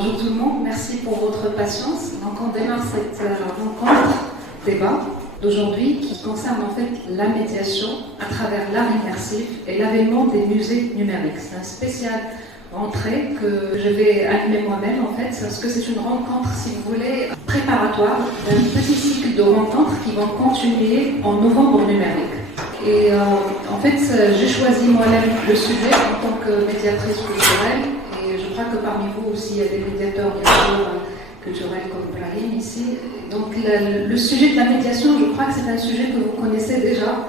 Bonjour tout le monde, merci pour votre patience. Donc on démarre cette rencontre, débat d'aujourd'hui qui concerne en fait la médiation à travers l'art immersif et l'avènement des musées numériques. C'est un spécial rentrée que je vais animer moi-même en fait, parce que c'est une rencontre, si vous voulez, préparatoire d'un petit cycle de rencontres qui vont continuer en novembre numérique. Et en fait, j'ai choisi moi-même le sujet en tant que médiatrice culturelle. Je crois que parmi vous aussi, il y a des médiateurs bien sûr culturels comme Brahim ici. Donc le sujet de la médiation, je crois que c'est un sujet que vous connaissez déjà,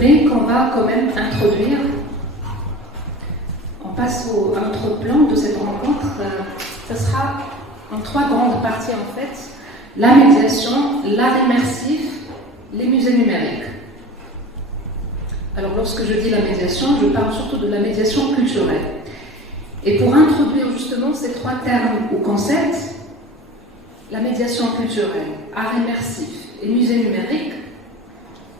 mais qu'on va quand même introduire. On passe à notre plan de cette rencontre. Ce sera en trois grandes parties en fait. La médiation, l'art immersif, les musées numériques. Alors lorsque je dis la médiation, je parle surtout de la médiation culturelle. Et pour introduire justement ces trois termes ou concepts, la médiation culturelle, art immersif et musée numérique,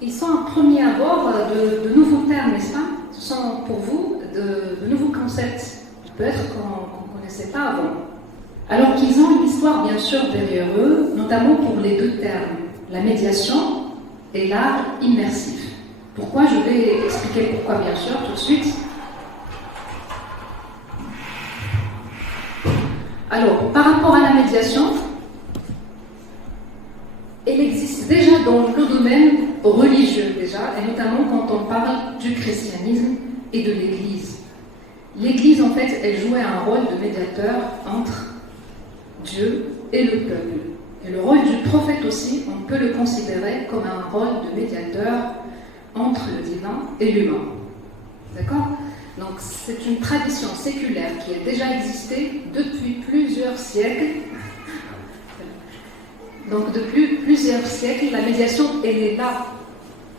ils sont un premier abord de nouveaux termes, n'est-ce pas? Ce sont pour vous de nouveaux concepts, peut-être qu'on ne connaissait pas avant. Alors qu'ils ont une histoire bien sûr derrière eux, notamment pour les deux termes, la médiation et l'art immersif. Pourquoi? Je vais expliquer pourquoi bien sûr tout de suite. Alors, par rapport à la médiation, elle existe déjà dans le domaine religieux déjà, et notamment quand on parle du christianisme et de l'Église. L'Église, en fait, elle jouait un rôle de médiateur entre Dieu et le peuple. Et le rôle du prophète aussi, on peut le considérer comme un rôle de médiateur entre le divin et l'humain. D'accord ? Donc c'est une tradition séculaire qui a déjà existé depuis plusieurs siècles. Donc depuis plusieurs siècles, la médiation, elle est là.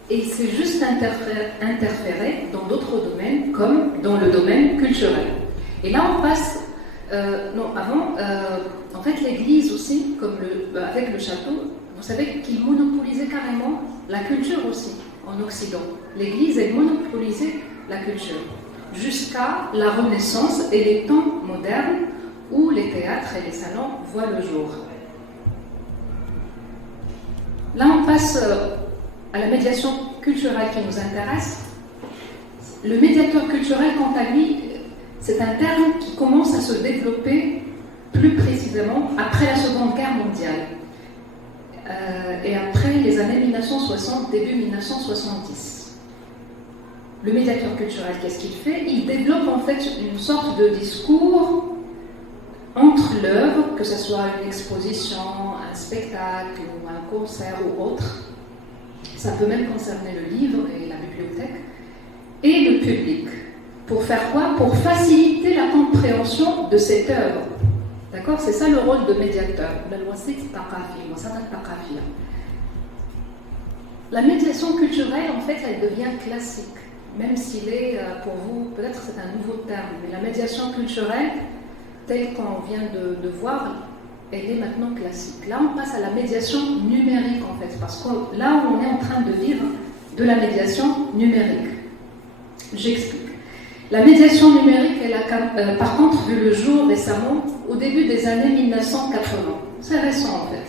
Et c'est juste interférer dans d'autres domaines, comme dans le domaine culturel. Et là, on passe... en fait, l'Église aussi, comme avec le château, vous savez qu'il monopolisait carrément la culture aussi, en Occident. L'Église, elle monopolisait la culture. Jusqu'à la Renaissance et les temps modernes où les théâtres et les salons voient le jour. Là, on passe à la médiation culturelle qui nous intéresse. Le médiateur culturel, quant à lui, c'est un terme qui commence à se développer plus précisément après la Seconde Guerre mondiale et après les années 1960, début 1970. Le médiateur culturel, qu'est-ce qu'il fait? Il développe en fait une sorte de discours entre l'œuvre, que ce soit une exposition, un spectacle, ou un concert ou autre. Ça peut même concerner le livre et la bibliothèque, et le public. Pour faire quoi? Pour faciliter la compréhension de cette œuvre. D'accord? C'est ça le rôle de médiateur. La médiation culturelle, en fait, elle devient classique. Même s'il est, pour vous, peut-être c'est un nouveau terme, mais la médiation culturelle, telle qu'on vient de voir, elle est maintenant classique. Là, on passe à la médiation numérique, en fait, parce que là, on est en train de vivre de la médiation numérique. J'explique. La médiation numérique, elle a par contre vu le jour récemment, au début des années 1980. C'est récent, en fait.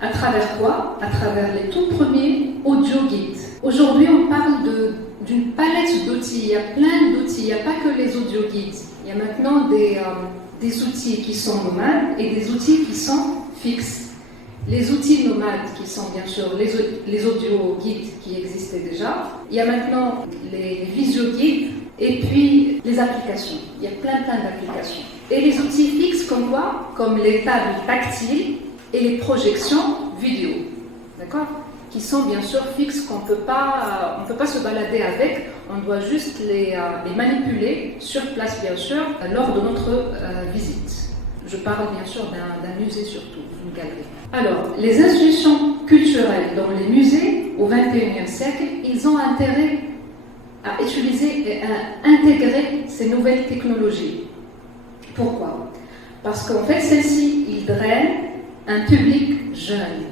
À travers quoi? À travers les tout premiers audio guides. Aujourd'hui, on parle d'une palette d'outils. Il y a plein d'outils. Il n'y a pas que les audio guides. Il y a maintenant des outils qui sont nomades et des outils qui sont fixes. Les outils nomades qui sont bien sûr les audio guides qui existaient déjà. Il y a maintenant les visio guides et puis les applications. Il y a plein d'applications. Et les outils fixes comme quoi? Comme les tables tactiles et les projections vidéo. D'accord? Qui sont bien sûr fixes, qu'on peut pas se balader avec, on doit juste les manipuler sur place bien sûr, lors de notre visite. Je parle bien sûr d'un musée surtout, d'une galerie. Alors, les institutions culturelles dans les musées au XXIe siècle, ils ont intérêt à utiliser et à intégrer ces nouvelles technologies. Pourquoi? Parce qu'en fait, celles-ci, ils drainent un public jeune,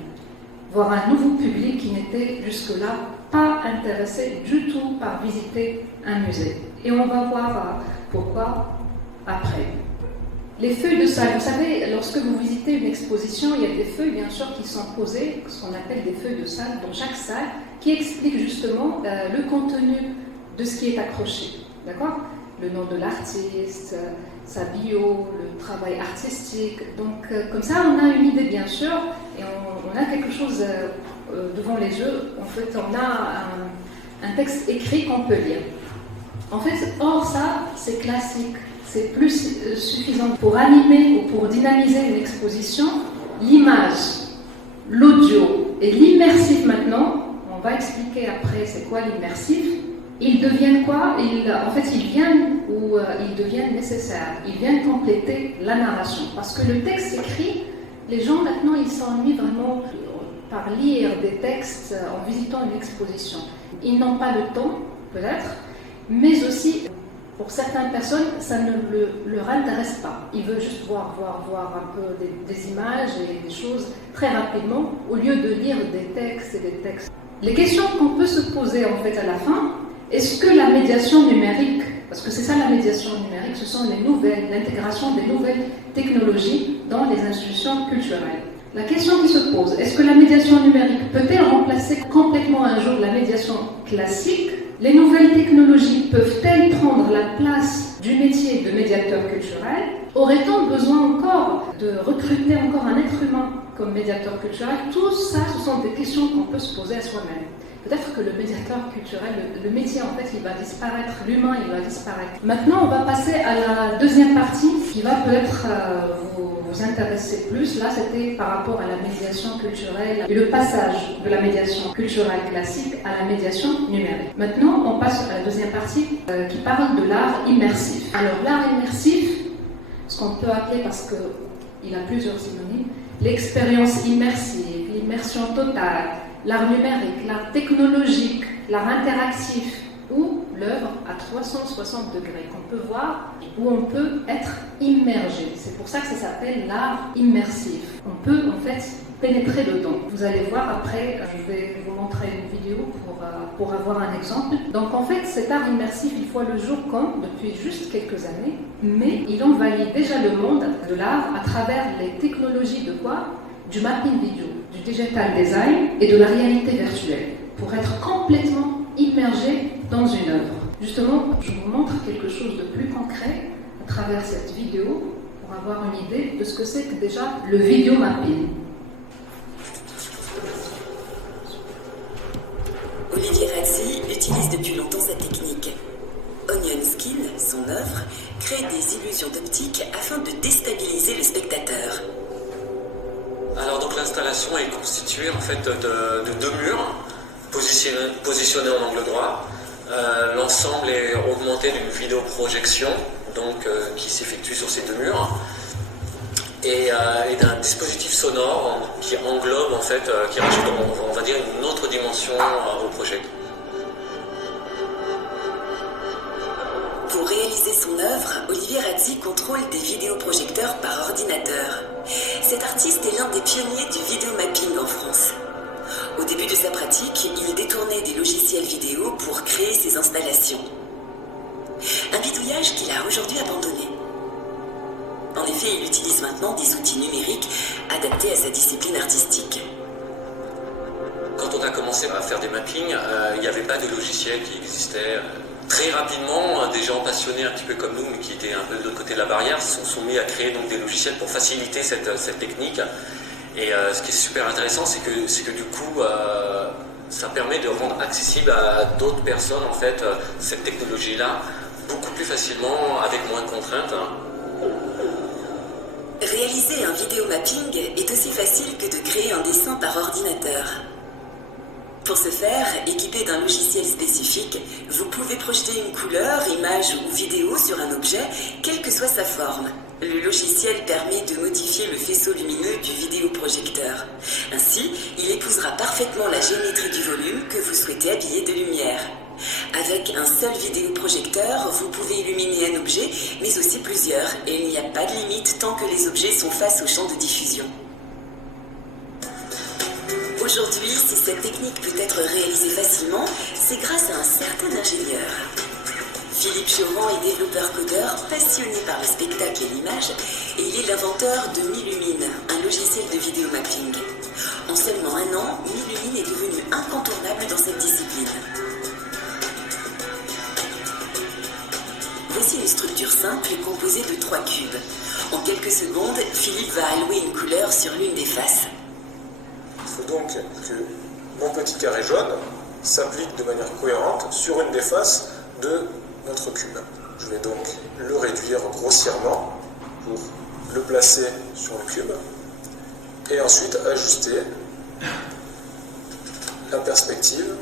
voire un nouveau public qui n'était jusque-là pas intéressé du tout par visiter un musée. Et on va voir pourquoi après. Les feuilles de salle, vous savez, lorsque vous visitez une exposition, il y a des feuilles bien sûr qui sont posées, ce qu'on appelle des feuilles de salle, dans chaque salle, qui expliquent justement le contenu de ce qui est accroché. D'accord? Le nom de l'artiste, sa bio, le travail artistique. Donc comme ça, on a une idée bien sûr, et on a quelque chose devant les yeux. En fait, on a un texte écrit qu'on peut lire. En fait, or ça, c'est classique. C'est plus suffisant pour animer ou pour dynamiser une exposition. L'image, l'audio et l'immersif maintenant, on va expliquer après c'est quoi l'immersif. Ils deviennent quoi? En fait, ils viennent ou ils deviennent nécessaires. Ils viennent compléter la narration. Parce que le texte écrit, les gens maintenant, ils s'ennuient vraiment par lire des textes en visitant une exposition. Ils n'ont pas le temps, peut-être, mais aussi, pour certaines personnes, ça ne leur intéresse pas. Ils veulent juste voir un peu des images et des choses très rapidement, au lieu de lire des textes et des textes. Les questions qu'on peut se poser en fait à la fin, est-ce que la médiation numérique, parce que c'est ça la médiation numérique, ce sont l'intégration des nouvelles technologies dans les institutions culturelles. La question qui se pose, est-ce que la médiation numérique peut-elle remplacer complètement un jour la médiation classique? Les nouvelles technologies peuvent-elles prendre la place du métier de médiateur culturel? Aurait-on besoin encore de recruter encore un être humain comme médiateur culturel? Tout ça, ce sont des questions qu'on peut se poser à soi-même. Peut-être que le médiateur culturel, le métier en fait, il va disparaître, l'humain, il va disparaître. Maintenant, on va passer à la deuxième partie qui va peut-être vous intéresser plus. Là, c'était par rapport à la médiation culturelle et le passage de la médiation culturelle classique à la médiation numérique. Maintenant, on passe à la deuxième partie qui parle de l'art immersif. Alors, l'art immersif, ce qu'on peut appeler, parce qu'il a plusieurs synonymes, l'expérience immersive, l'immersion totale, l'art numérique, l'art technologique, l'art interactif ou l'œuvre à 360 degrés qu'on peut voir, où on peut être immergé. C'est pour ça que ça s'appelle l'art immersif. On peut en fait pénétrer dedans. Vous allez voir après, je vais vous montrer une vidéo pour avoir un exemple. Donc en fait, cet art immersif, il voit le jour depuis juste quelques années, mais il envahit déjà le monde de l'art à travers les technologies de quoi? Du mapping vidéo, du digital design et de la réalité virtuelle, pour être complètement immergé dans une œuvre. Justement, je vous montre quelque chose de plus concret à travers cette vidéo pour avoir une idée de ce que c'est que déjà le vidéo mapping. Olivier Razzi utilise depuis longtemps cette technique. Onion Skin, son œuvre, crée des illusions d'optique afin de déstabiliser le spectateur. Alors donc l'installation est constituée en fait de deux murs positionnés en angle droit. L'ensemble est augmenté d'une vidéoprojection donc, qui s'effectue sur ces deux murs et d'un dispositif sonore qui englobe en fait, qui rajoute on va dire une autre dimension au projet. Pour réaliser son œuvre, Olivier Razzi contrôle des vidéoprojecteurs par ordinateur. Cet artiste est l'un des pionniers du vidéomapping en France. Au début de sa pratique, il détournait des logiciels vidéo pour créer ses installations. Un bidouillage qu'il a aujourd'hui abandonné. En effet, il utilise maintenant des outils numériques adaptés à sa discipline artistique. Quand on a commencé à faire des mappings, il n'y avait pas de logiciel qui existait. Très rapidement, des gens passionnés un petit peu comme nous, mais qui étaient un peu de l'autre côté de la barrière, se sont soumis à créer donc, des logiciels pour faciliter cette technique. Et ce qui est super intéressant, c'est que du coup, ça permet de rendre accessible à d'autres personnes en fait, cette technologie-là beaucoup plus facilement, avec moins de contraintes. Réaliser un vidéomapping est aussi facile que de créer un dessin par ordinateur. Pour ce faire, équipé d'un logiciel spécifique, vous pouvez projeter une couleur, image ou vidéo sur un objet, quelle que soit sa forme. Le logiciel permet de modifier le faisceau lumineux du vidéoprojecteur. Ainsi, il épousera parfaitement la géométrie du volume que vous souhaitez habiller de lumière. Avec un seul vidéoprojecteur, vous pouvez illuminer un objet, mais aussi plusieurs, et il n'y a pas de limite tant que les objets sont face au champ de diffusion. Aujourd'hui, si cette technique peut être réalisée facilement, c'est grâce à un certain ingénieur. Philippe Joran est développeur-codeur passionné par le spectacle et l'image et il est l'inventeur de Millumine, un logiciel de vidéomapping. En seulement un an, Millumine est devenu incontournable dans cette discipline. Voici une structure simple composée de 3 cubes. En quelques secondes, Philippe va allouer une couleur sur l'une des faces. Il faut donc que mon petit carré jaune s'applique de manière cohérente sur une des faces de notre cube. Je vais donc le réduire grossièrement pour le placer sur le cube et ensuite ajuster la perspective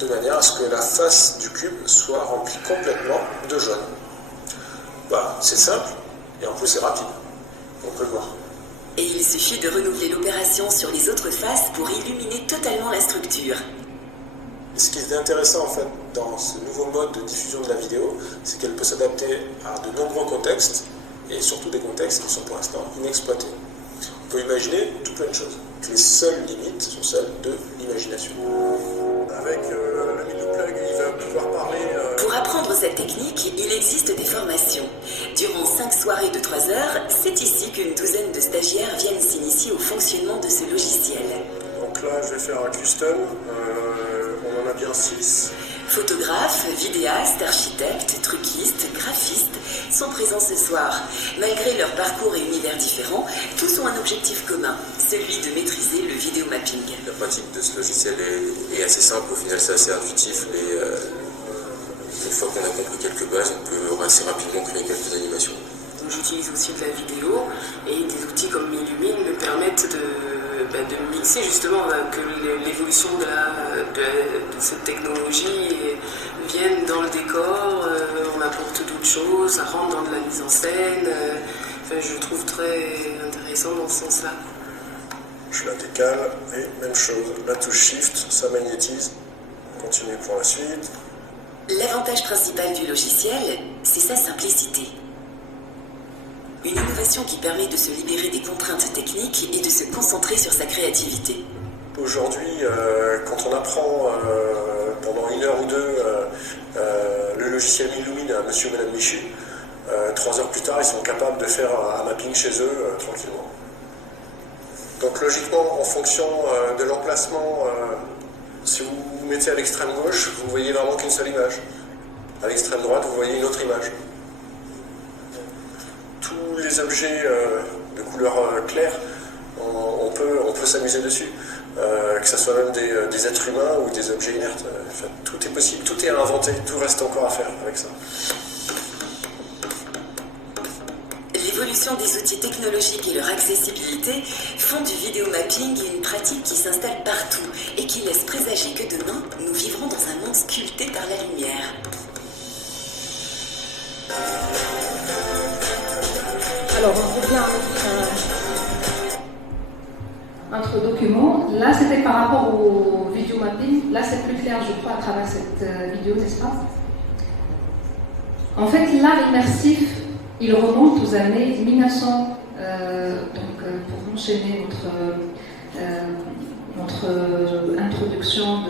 de manière à ce que la face du cube soit remplie complètement de jaune. Voilà, c'est simple et en plus c'est rapide, on peut le voir. Et il suffit de renouveler l'opération sur les autres faces pour illuminer totalement la structure. Ce qui est intéressant en fait dans ce nouveau mode de diffusion de la vidéo, c'est qu'elle peut s'adapter à de nombreux contextes et surtout des contextes qui sont pour l'instant inexploités. On peut imaginer tout plein de choses. Les seules limites sont celles de l'imagination. Avec le Miloplug, il va pouvoir parler... Pour apprendre cette technique, il existe des formations. Durant 5 soirées de 3 heures, c'est ici qu'une douzaine de stagiaires viennent s'initier au fonctionnement de ce logiciel. Donc là, je vais faire un custom. On en a bien 6. Photographes, vidéastes, architectes, truquistes, graphistes sont présents ce soir. Malgré leur parcours et univers différents, tous ont un objectif commun, celui de maîtriser le vidéomapping. La pratique de ce logiciel est assez simple, au final c'est assez intuitif. Une fois qu'on a compris quelques bases, on peut assez rapidement créer quelques animations. J'utilise aussi de la vidéo et des outils comme Millumine me permettent de mixer justement que l'évolution de cette technologie vienne dans le décor, on apporte d'autres choses, ça rentre dans de la mise en scène. Je trouve très intéressant dans ce sens-là. Je la décale et même chose, la touche Shift, ça magnétise. On continue pour la suite. L'avantage principal du logiciel, c'est sa simplicité. Une innovation qui permet de se libérer des contraintes techniques et de se concentrer sur sa créativité. Aujourd'hui, quand on apprend pendant 1 heure ou 2 le logiciel Millumine à monsieur et madame Michu, 3 heures plus tard, ils sont capables de faire un mapping chez eux tranquillement. Donc logiquement, en fonction de l'emplacement, si vous vous mettez à l'extrême gauche, vous voyez vraiment qu'une seule image. À l'extrême droite, vous voyez une autre image. Tous les objets de couleur claire, on peut s'amuser dessus. Que ce soit même des êtres humains ou des objets inertes. Enfin, tout est possible, tout est à inventer, tout reste encore à faire avec ça. L'évolution des outils technologiques et leur accessibilité font du vidéomapping une pratique qui s'installe partout et qui laisse présager que demain, nous vivrons dans un monde sculpté par la lumière. Alors, on revient à notre document. Là, c'était par rapport au vidéomapping. Là, c'est plus clair, je crois, à travers cette vidéo, n'est-ce pas? En fait, l'art immersif, il remonte aux années 1900. Pour enchaîner notre introduction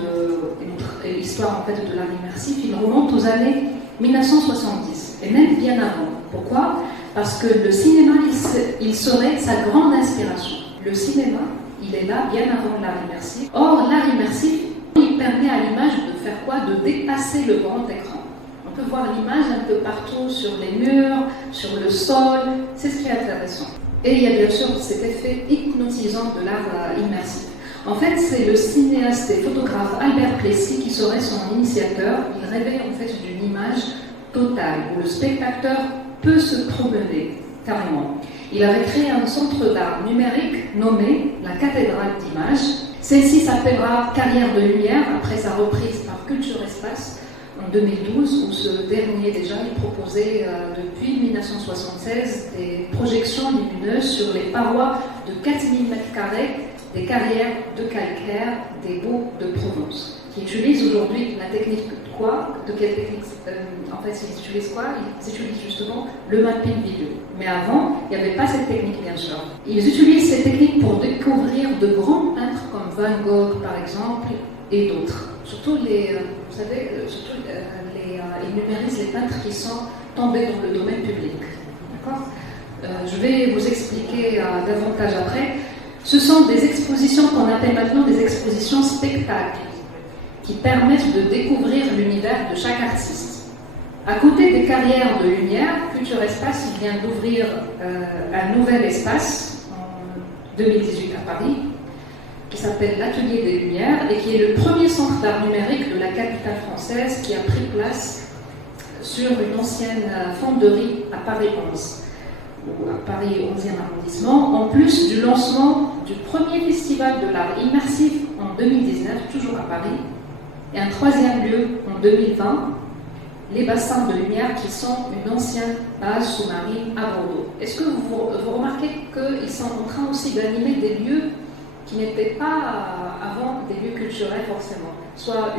et l'histoire en fait, de l'art immersif, il remonte aux années 1970, et même bien avant. Pourquoi? Parce que le cinéma, il serait sa grande inspiration. Le cinéma, il est là bien avant l'art immersif. Or, l'art immersif, il permet à l'image de faire quoi? De dépasser le grand écran. On peut voir l'image un peu partout, sur les murs, sur le sol. C'est ce qui est intéressant. Et il y a bien sûr cet effet hypnotisant de l'art immersif. En fait, c'est le cinéaste et photographe Albert Plessis qui serait son initiateur. Il rêvait en fait d'une image totale, où le spectateur peut se promener, carrément. Il avait créé un centre d'art numérique nommé la Cathédrale d'Images. Celle-ci s'appellera Carrière de Lumière, après sa reprise par Culture Espace en 2012, où ce dernier déjà il proposait depuis 1976 des projections lumineuses sur les parois de 4000 m² des carrières de calcaire des Baux de Provence, qui utilisent aujourd'hui la technique de quoi? De quelle technique? En fait, ils utilisent quoi? Ils utilisent justement le mapping vidéo. Mais avant, il n'y avait pas cette technique, bien sûr. Ils utilisent cette technique pour découvrir de grands peintres comme Van Gogh, par exemple, et d'autres. Surtout vous savez, ils numérisent les peintres qui sont tombés dans le domaine public. D'accord? Je vais vous expliquer davantage après. Ce sont des expositions qu'on appelle maintenant des expositions spectacles, qui permettent de découvrir l'univers de chaque artiste. À côté des carrières de lumière, Futur Espace vient d'ouvrir un nouvel espace en 2018 à Paris, qui s'appelle l'Atelier des Lumières et qui est le premier centre d'art numérique de la capitale française qui a pris place sur une ancienne fonderie à Paris 11, ou à Paris 11e arrondissement, en plus du lancement du premier festival de l'art immersif en 2019, toujours à Paris, et un troisième lieu en 2020, les bassins de lumière qui sont une ancienne base sous-marine à Bordeaux. Est-ce que vous remarquez qu'ils sont en train aussi d'animer des lieux qui n'étaient pas avant des lieux culturels forcément, soit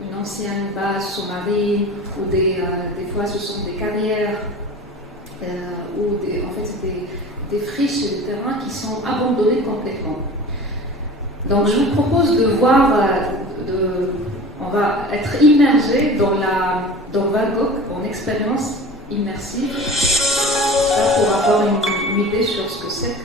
une ancienne base sous-marine, ou des fois ce sont des carrières, ou des friches et des terrains qui sont abandonnés complètement. Donc je vous propose de voir, on va être immergé dans Van Gogh, en expérience immersive, pour avoir une idée sur ce que c'est.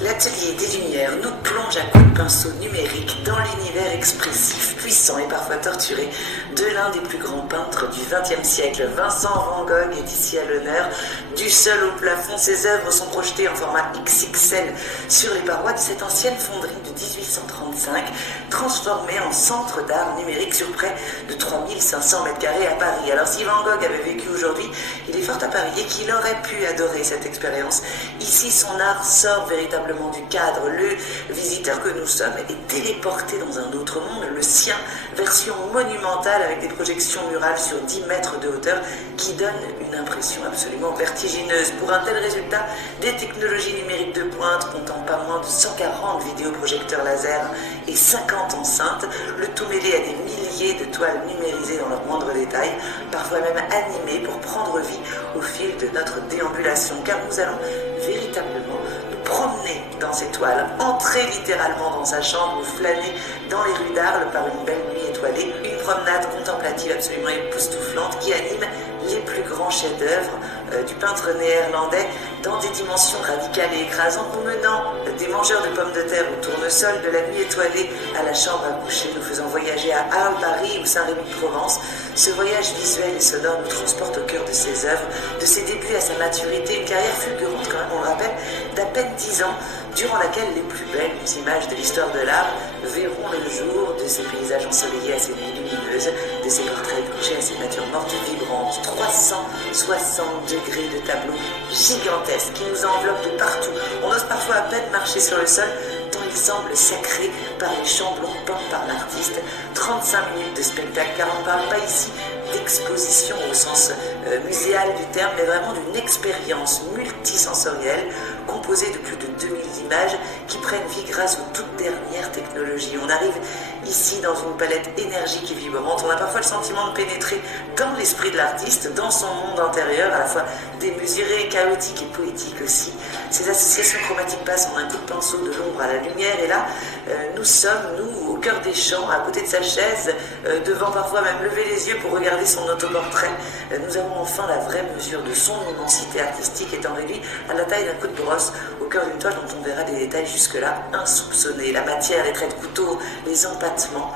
L'Atelier des Lumières nous plonge à coups de pinceau numérique dans l'univers expressif, puissant et parfois torturé de l'un des plus grands peintres du XXe siècle. Vincent Van Gogh est ici à l'honneur. Du sol au plafond, ses œuvres sont projetées en format XXL sur les parois de cette ancienne fonderie de 1835, transformée en centre d'art numérique sur près de 3500 m² à Paris. Alors si Van Gogh avait vécu aujourd'hui, il est fort à parier qu'il aurait pu adorer cette expérience. Ici, son art sort véritablement du cadre. Le visiteur que nous sommes est téléporté dans un autre monde, le sien, version monumentale avec des projections murales sur 10 mètres de hauteur qui donnent une impression absolument vertigineuse. Pour un tel résultat, des technologies numériques de pointe comptant pas moins de 140 vidéoprojecteurs laser et 50 enceintes, le tout mêlé à des milliers de toiles numérisées dans leurs moindres détails, parfois même animées pour prendre vie au fil de notre déambulation, car nous allons véritablement nous promener dans ces toiles, entrer littéralement dans sa chambre ou flâner dans les rues d'Arles par une belle nuit étoilée, une promenade contemplative absolument époustouflante qui anime les plus grands chefs-d'œuvre du peintre néerlandais dans des dimensions radicales et écrasantes, nous menant des mangeurs de pommes de terre au tournesol, de la nuit étoilée à la chambre à coucher, nous faisant voyager à Arles, Paris ou Saint-Rémy-de-Provence. Ce voyage visuel et sonore nous transporte au cœur de ses œuvres, de ses débuts à sa maturité, une carrière fulgurante quand même, on le rappelle, d'à peine 10 ans, durant laquelle les plus belles images de l'histoire de l'art verront le jour, de ces paysages ensoleillés à ces nuits lumineuses, de ces portraits couchés à ces natures mortes vibrantes, 360 degrés de tableaux gigantesques qui nous enveloppent de partout. On ose parfois à peine marcher sur le sol, tant il semble sacré par les chamblons peints par l'artiste. 35 minutes de spectacle, car on ne parle pas ici d'exposition au sens muséal du terme, mais vraiment d'une expérience multisensorielle composée de plus de 2000 images qui prennent vie grâce aux toutes dernières technologies. On arrive ici dans une palette énergique et vibrante. On a parfois le sentiment de pénétrer dans l'esprit de l'artiste, dans son monde intérieur, à la fois démesuré, chaotique et poétique aussi. Ces associations chromatiques passent en un coup de pinceau de l'ombre à la lumière, et là, nous sommes, nous, au cœur des champs, à côté de sa chaise, devant parfois même lever les yeux pour regarder son autoportrait. Nous avons enfin la vraie mesure de son immensité artistique, étant réduit à la taille d'un coup de brosse, au cœur d'une toile dont on verra des détails jusque-là insoupçonnés. La matière, les traits de couteau, les empattements,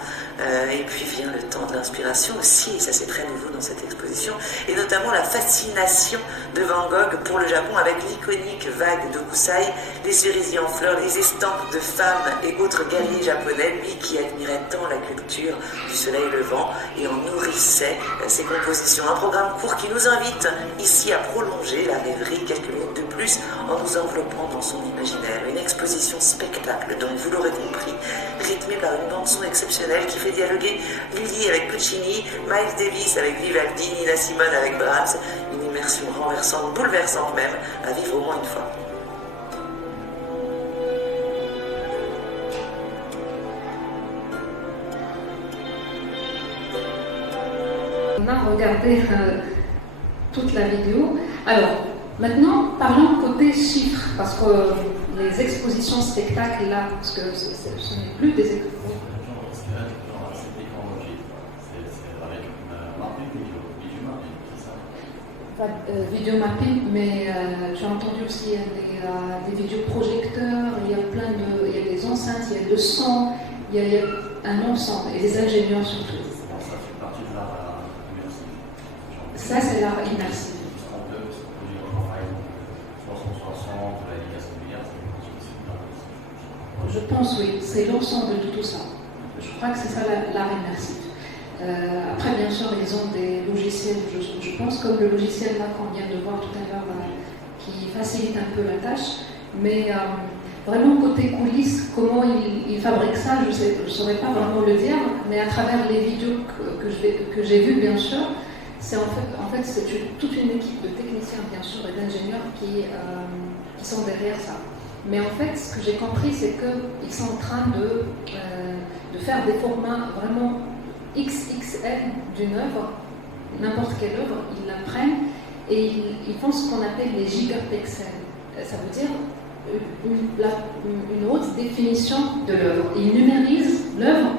et puis vient le temps de l'inspiration aussi, et ça c'est très nouveau dans cette exposition, et notamment la fascination de Van Gogh pour le Japon avec l'iconique vague d'Okusai, les cerisiers en fleurs, les estampes de femmes et autres guerriers japonais, lui qui admirait tant la culture du soleil levant et en nourrissait ses compositions. Un programme court qui nous invite ici à prolonger la rêverie quelques minutes de plus en nous enveloppant dans son imaginaire. Une exposition spectacle, donc vous l'aurez compris, rythmée par une bande-son exceptionnelle qui fait dialoguer Lully avec Puccini, Miles Davis avec Vivaldi, Nina Simone avec Brahms, une immersion renversante, bouleversante même, à vivre au moins une fois. On a regardé toute la vidéo. Alors, maintenant, parlons côté chiffres, parce que les expositions spectacles là, parce que ce n'est plus des expositions. pas vidéo mapping, mais j'ai entendu aussi il y a des vidéoprojecteurs, il y a des enceintes, il y a le son, il y a un ensemble, et des ingénieurs surtout. Ça fait partie de l'art immersif. Ça, c'est l'art immersif. Je pense, oui, c'est l'ensemble de tout ça. Je crois que c'est ça l'art immersif. Après, bien sûr, ils ont des logiciels, je pense, comme le logiciel là qu'on vient de voir tout à l'heure, qui facilite un peu la tâche. Mais vraiment, côté coulisses, comment ils fabriquent ça, je ne saurais pas vraiment le dire. Mais à travers les vidéos que j'ai vues, bien sûr, c'est en fait c'est toute une équipe de techniciens, bien sûr, et d'ingénieurs qui sont derrière ça. Mais en fait, ce que j'ai compris, c'est qu'ils sont en train de faire des formats vraiment XXL d'une œuvre, n'importe quelle œuvre, ils la prennent et ils font ce qu'on appelle les gigapixels. Ça veut dire une haute définition de l'œuvre. Ils numérisent l'œuvre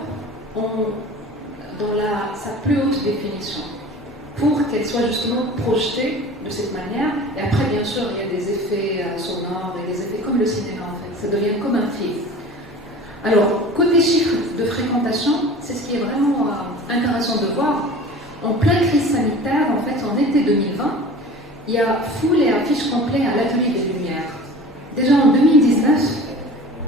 dans sa plus haute définition pour qu'elle soit justement projetée de cette manière. Et après, bien sûr, il y a des effets sonores et des effets comme le cinéma, en fait. Ça devient comme un film. Alors, côté chiffres de fréquentation, c'est ce qui est vraiment intéressant de voir. En pleine crise sanitaire, en fait, en été 2020, il y a foule et affiches complets à l'Atelier des Lumières. Déjà en 2019,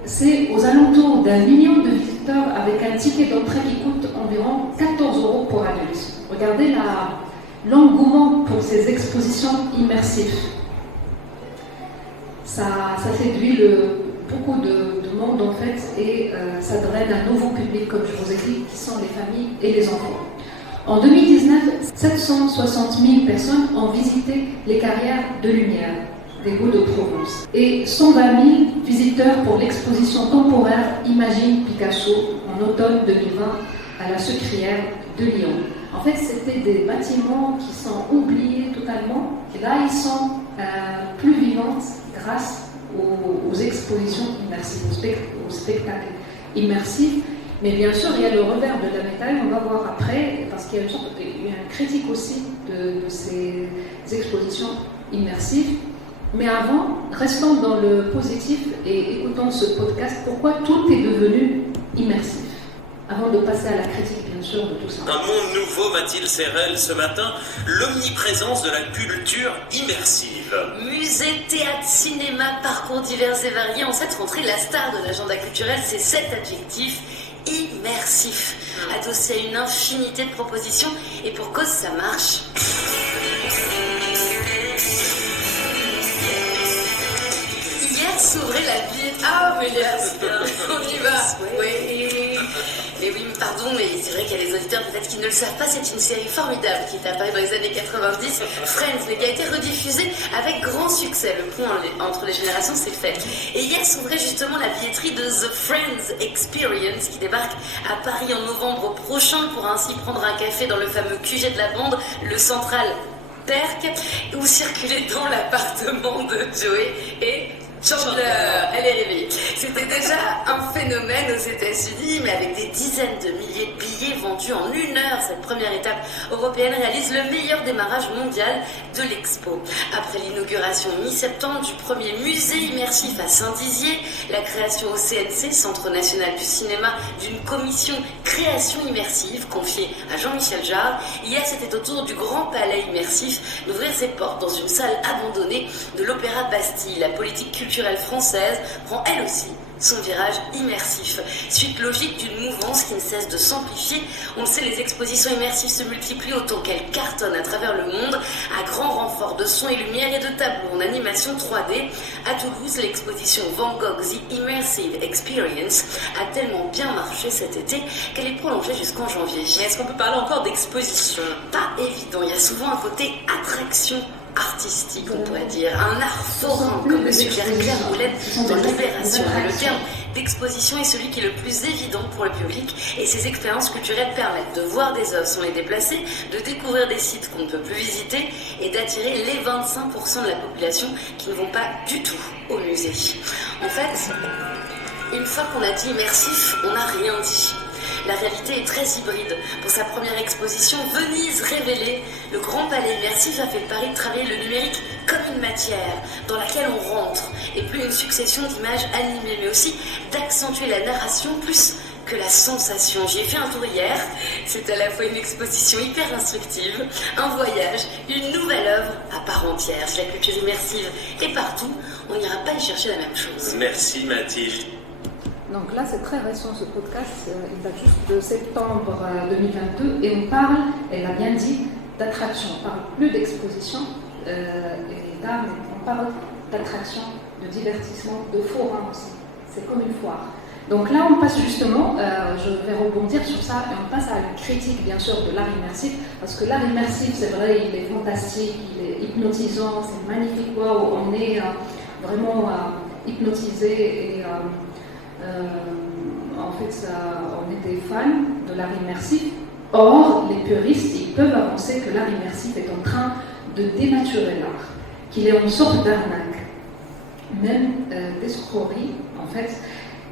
c'est aux alentours d'1 million de visiteurs avec un ticket d'entrée qui coûte environ 14 € pour adultes. Regardez l'engouement pour ces expositions immersives. Ça séduit beaucoup de monde en fait et ça draine un nouveau public, comme je vous ai dit, qui sont les familles et les enfants. En 2019, 760 000 personnes ont visité les carrières de lumière des Hauts-de-Provence et 120 000 visiteurs pour l'exposition temporaire Imagine Picasso en automne 2020 à la Sucrière de Lyon. En fait, c'était des bâtiments qui sont oubliés totalement et là, ils sont plus vivantes grâce aux expositions immersives, aux spectacles immersifs. Mais bien sûr, il y a le revers de la médaille, on va voir après, parce qu'il y a une critique aussi de ces expositions immersives. Mais avant, restons dans le positif et écoutons ce podcast, pourquoi tout est devenu immersif. Avant de passer à la critique, bien sûr, de tout ça. Un monde nouveau, Mathilde Serrel, ce matin, l'omniprésence de la culture immersive. Musée, théâtre, cinéma, parcours divers et variés. En cette rentrée, la star de l'agenda culturel, c'est cet adjectif, immersif, adossé à une infinité de propositions. Et pour cause, ça marche. Hier s'ouvrait la vie. Ah, mais là, c'est bien, on y va. Oui. Mais oui, pardon, mais c'est vrai qu'il y a des auditeurs peut-être qui ne le savent pas, c'est une série formidable qui est apparue dans les années 90, Friends, mais qui a été rediffusée avec grand succès. Le pont entre les générations, c'est fait. Et hier s'ouvrait justement la billetterie de The Friends Experience qui débarque à Paris en novembre prochain pour ainsi prendre un café dans le fameux QG de la bande, le Central Perk, ou circuler dans l'appartement de Joey et Chandler, elle est réveillée. C'était déjà un phénomène aux États-Unis, mais avec des dizaines de milliers de billets vendus en 1 heure, cette première étape européenne réalise le meilleur démarrage mondial de l'expo. Après l'inauguration mi-septembre du premier musée immersif à Saint-Dizier, la création au CNC, Centre National du Cinéma, d'une commission création immersive confiée à Jean-Michel Jarre, hier c'était au tour du Grand Palais immersif d'ouvrir ses portes dans une salle abandonnée de l'Opéra Bastille. La politique culturelle française prend elle aussi son virage immersif. Suite logique d'une mouvance qui ne cesse de s'amplifier. On le sait, les expositions immersives se multiplient autant qu'elles cartonnent à travers le monde, à grand renfort de son et lumière et de tableaux en animation 3D. À Toulouse, l'exposition Van Gogh The Immersive Experience a tellement bien marché cet été qu'elle est prolongée jusqu'en janvier. Mais est-ce qu'on peut parler encore d'exposition ? Pas évident, il y a souvent un côté attraction artistique, on pourrait dire, un art forain, comme le suggère Claire Boulette dans Libération. Le terme d'exposition est celui qui est le plus évident pour le public et ces expériences culturelles permettent de voir des œuvres sans les déplacer, de découvrir des sites qu'on ne peut plus visiter et d'attirer les 25% de la population qui ne vont pas du tout au musée. En fait, une fois qu'on a dit immersif, on n'a rien dit. La réalité est très hybride. Pour sa première exposition, Venise révélée, le Grand Palais Immersif a fait le pari de travailler le numérique comme une matière dans laquelle on rentre, et plus une succession d'images animées, mais aussi d'accentuer la narration plus que la sensation. J'y ai fait un tour hier, c'est à la fois une exposition hyper instructive, un voyage, une nouvelle œuvre à part entière. Si la culture immersive est partout, on n'ira pas y chercher la même chose. Merci Mathilde. Donc là, c'est très récent ce podcast, il date juste de septembre 2022 et on parle, elle a bien dit, d'attraction. On parle plus d'exposition et d'art, mais on parle d'attraction, de divertissement, de forain aussi. C'est comme une foire. Donc là, on passe justement, je vais rebondir sur ça, et on passe à une critique bien sûr de l'art immersif, parce que l'art immersif, c'est vrai, il est fantastique, il est hypnotisant, c'est magnifique, waouh, on est vraiment hypnotisé et en fait, on est des fans de l'art immersif. Or, les puristes, ils peuvent avancer que l'art immersif est en train de dénaturer l'art, qu'il est une sorte d'arnaque, même d'escroquerie, en fait,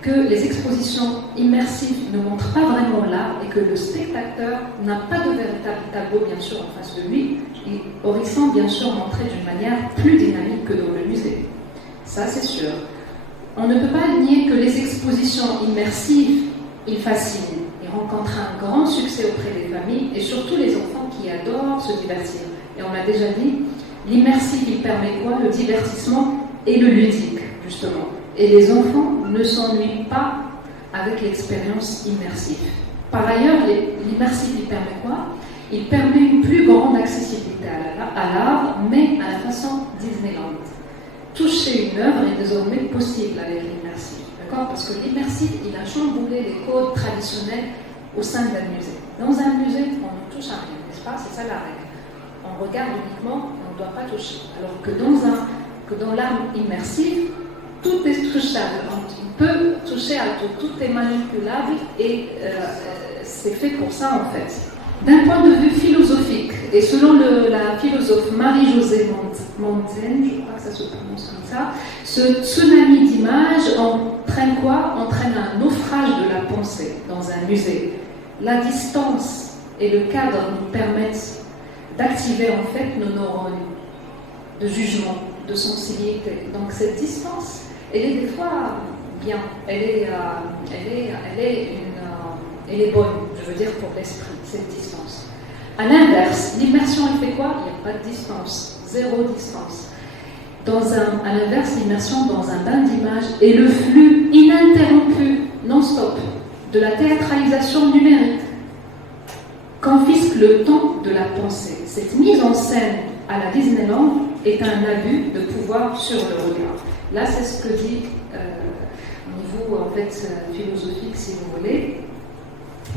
que les expositions immersives ne montrent pas vraiment l'art et que le spectateur n'a pas de véritable tableau, bien sûr, en face de lui, et Horizon, bien sûr, montré d'une manière plus dynamique que dans le musée. Ça, c'est sûr. On ne peut pas nier que les expositions immersives, ils fascinent. Ils rencontrent un grand succès auprès des familles et surtout les enfants qui adorent se divertir. Et on l'a déjà dit, l'immersif, il permet quoi? Le divertissement et le ludique, justement. Et les enfants ne s'ennuient pas avec l'expérience immersive. Par ailleurs, l'immersif, il permet quoi? Il permet une plus grande accessibilité à l'art, mais à la façon Disneyland. Toucher une œuvre est désormais possible avec l'immersif, d'accord? Parce que l'immersif, il a chamboulé les codes traditionnels au sein d'un musée. Dans un musée, on ne touche à rien, n'est-ce pas? C'est ça la règle. On regarde uniquement et on ne doit pas toucher. Alors que dans l'art immersif, tout est touchable. On peut toucher à tout, tout est manipulable et c'est fait pour ça en fait. D'un point de vue philosophique, et selon la philosophe Marie-Josée Montaigne, je crois que ça se prononce comme ça, ce tsunami d'images entraîne quoi? Entraîne un naufrage de la pensée dans un musée. La distance et le cadre nous permettent d'activer en fait nos neurones de jugement, de sensibilité. Donc cette distance, elle est des fois bien, elle est bonne, je veux dire, pour l'esprit, cette distance. À l'inverse, l'immersion, elle fait quoi? Il n'y a pas de distance, zéro distance. À l'inverse, l'immersion dans un bain d'images est le flux ininterrompu, non-stop, de la théâtralisation numérique, confisque le temps de la pensée. Cette mise en scène à la Disneyland est un abus de pouvoir sur le regard. Là, c'est ce que dit, au niveau en fait, philosophique, si vous voulez.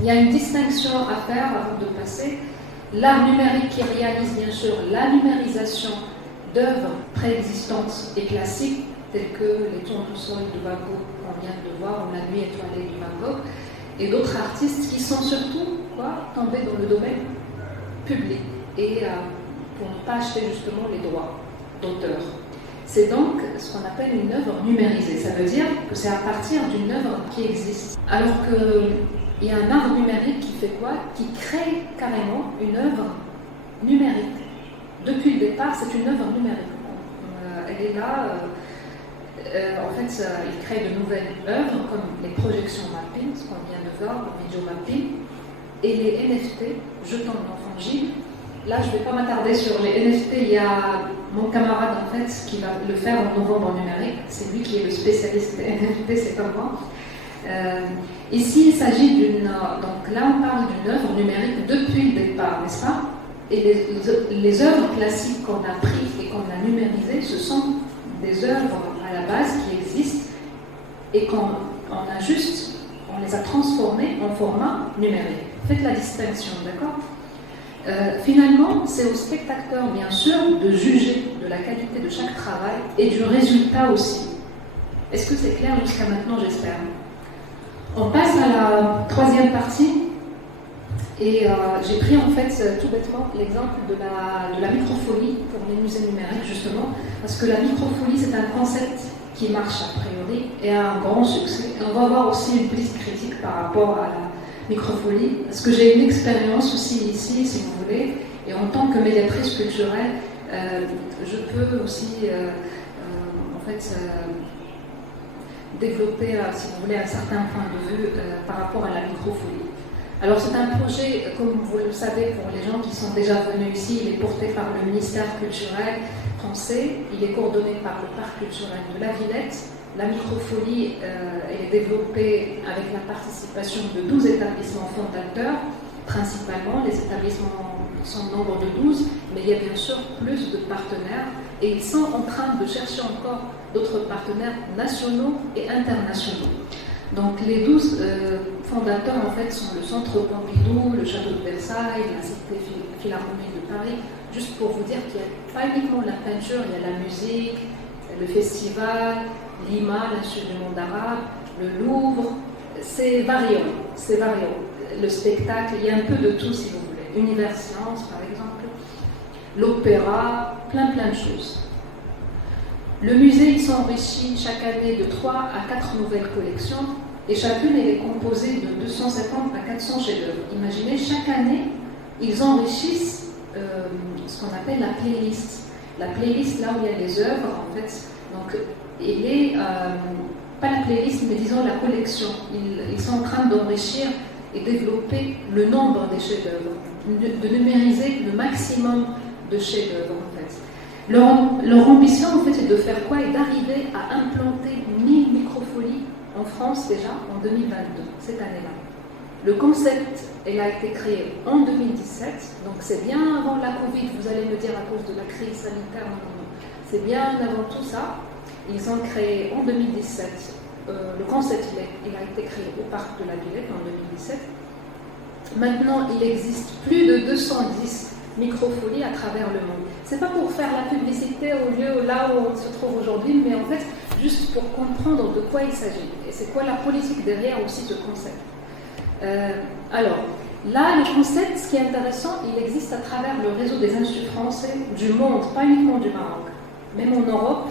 Il y a une distinction à faire avant de passer. L'art numérique qui réalise bien sûr la numérisation d'œuvres préexistantes et classiques, telles que Les Tournesols de Van Gogh qu'on vient de voir, ou La Nuit étoilée de Van Gogh, et d'autres artistes qui sont surtout tombés dans le domaine public et pour ne pas acheter justement les droits d'auteur. C'est donc ce qu'on appelle une œuvre numérisée. Ça veut dire que c'est à partir d'une œuvre qui existe. Alors qu'il y a un art numérique qui fait quoi? Qui crée carrément une œuvre numérique. Depuis le départ, c'est une œuvre numérique. Elle est là. En fait, il crée de nouvelles œuvres comme les projections mapping, ce qu'on vient de voir, le vidéo mapping, et les NFT, jetons non-fongibles. Là, je ne vais pas m'attarder sur les NFT. Il y a mon camarade en fait qui va le faire en novembre en numérique. C'est lui qui est le spécialiste des NFT, c'est pas moi. Ici, il s'agit d'une. Donc là, on parle d'une œuvre numérique depuis le départ, n'est-ce pas? Et les œuvres classiques qu'on a prises et qu'on a numérisées, ce sont des œuvres à la base qui existent et qu'on les a transformées en format numérique. Faites la distinction, d'accord? Finalement, c'est au spectateur, bien sûr, de juger de la qualité de chaque travail et du résultat aussi. Est-ce que c'est clair jusqu'à maintenant, j'espère? On passe à la troisième partie. Et j'ai pris en fait tout bêtement l'exemple de la microphonie pour les musées numériques justement, parce que la microphonie c'est un concept qui marche a priori et a un grand succès. Et on va voir aussi une petite critique par rapport à Microfolie, parce que j'ai une expérience aussi ici, si vous voulez, et en tant que médiatrice culturelle, je peux aussi développer, si vous voulez, un certain point de vue par rapport à la microfolie. Alors c'est un projet, comme vous le savez, pour les gens qui sont déjà venus ici, il est porté par le ministère culturel français, il est coordonné par le parc culturel de la Villette. La microfolie elle est développée avec la participation de 12 établissements fondateurs, principalement. Les établissements sont au nombre de 12, mais il y a bien sûr plus de partenaires et ils sont en train de chercher encore d'autres partenaires nationaux et internationaux. Donc les 12 fondateurs en fait sont le Centre Pompidou, le Château de Versailles, la Cité Philharmonique de Paris. Juste pour vous dire qu'il n'y a pas uniquement la peinture, il y a la musique, le festival, l'IMA, l'Institut du monde arabe, le Louvre, c'est variant, c'est variant. Le spectacle, il y a un peu de tout si vous voulez. Univers Science par exemple, l'opéra, plein de choses. Le musée il s'enrichit chaque année de 3 à 4 nouvelles collections et chacune elle est composée de 250 à 400 chefs-d'œuvre. Imaginez, chaque année, ils enrichissent ce qu'on appelle la playlist. La playlist, là où il y a les œuvres, en fait, donc, il est, pas la playlist, mais disons la collection. Ils sont en train d'enrichir et développer le nombre des chefs-d'œuvre, de numériser le maximum de chefs-d'œuvre, en fait. Leur ambition, en fait, est de faire quoi? Et d'arriver à implanter 1000 microfolies en France déjà en 2022, cette année-là. Le concept, elle a été créé en 2017, donc c'est bien avant la Covid, vous allez me dire à cause de la crise sanitaire, non. C'est bien avant tout ça. Ils ont créé en 2017, le concept il a été créé au parc de la Villette en 2017. Maintenant, il existe plus de 210 microfolies à travers le monde. C'est pas pour faire la publicité au lieu là où on se trouve aujourd'hui, mais en fait, juste pour comprendre de quoi il s'agit. Et c'est quoi la politique derrière aussi ce concept. Alors, là, le concept, ce qui est intéressant, il existe à travers le réseau des instituts français du monde, pas uniquement du Maroc. Même en Europe,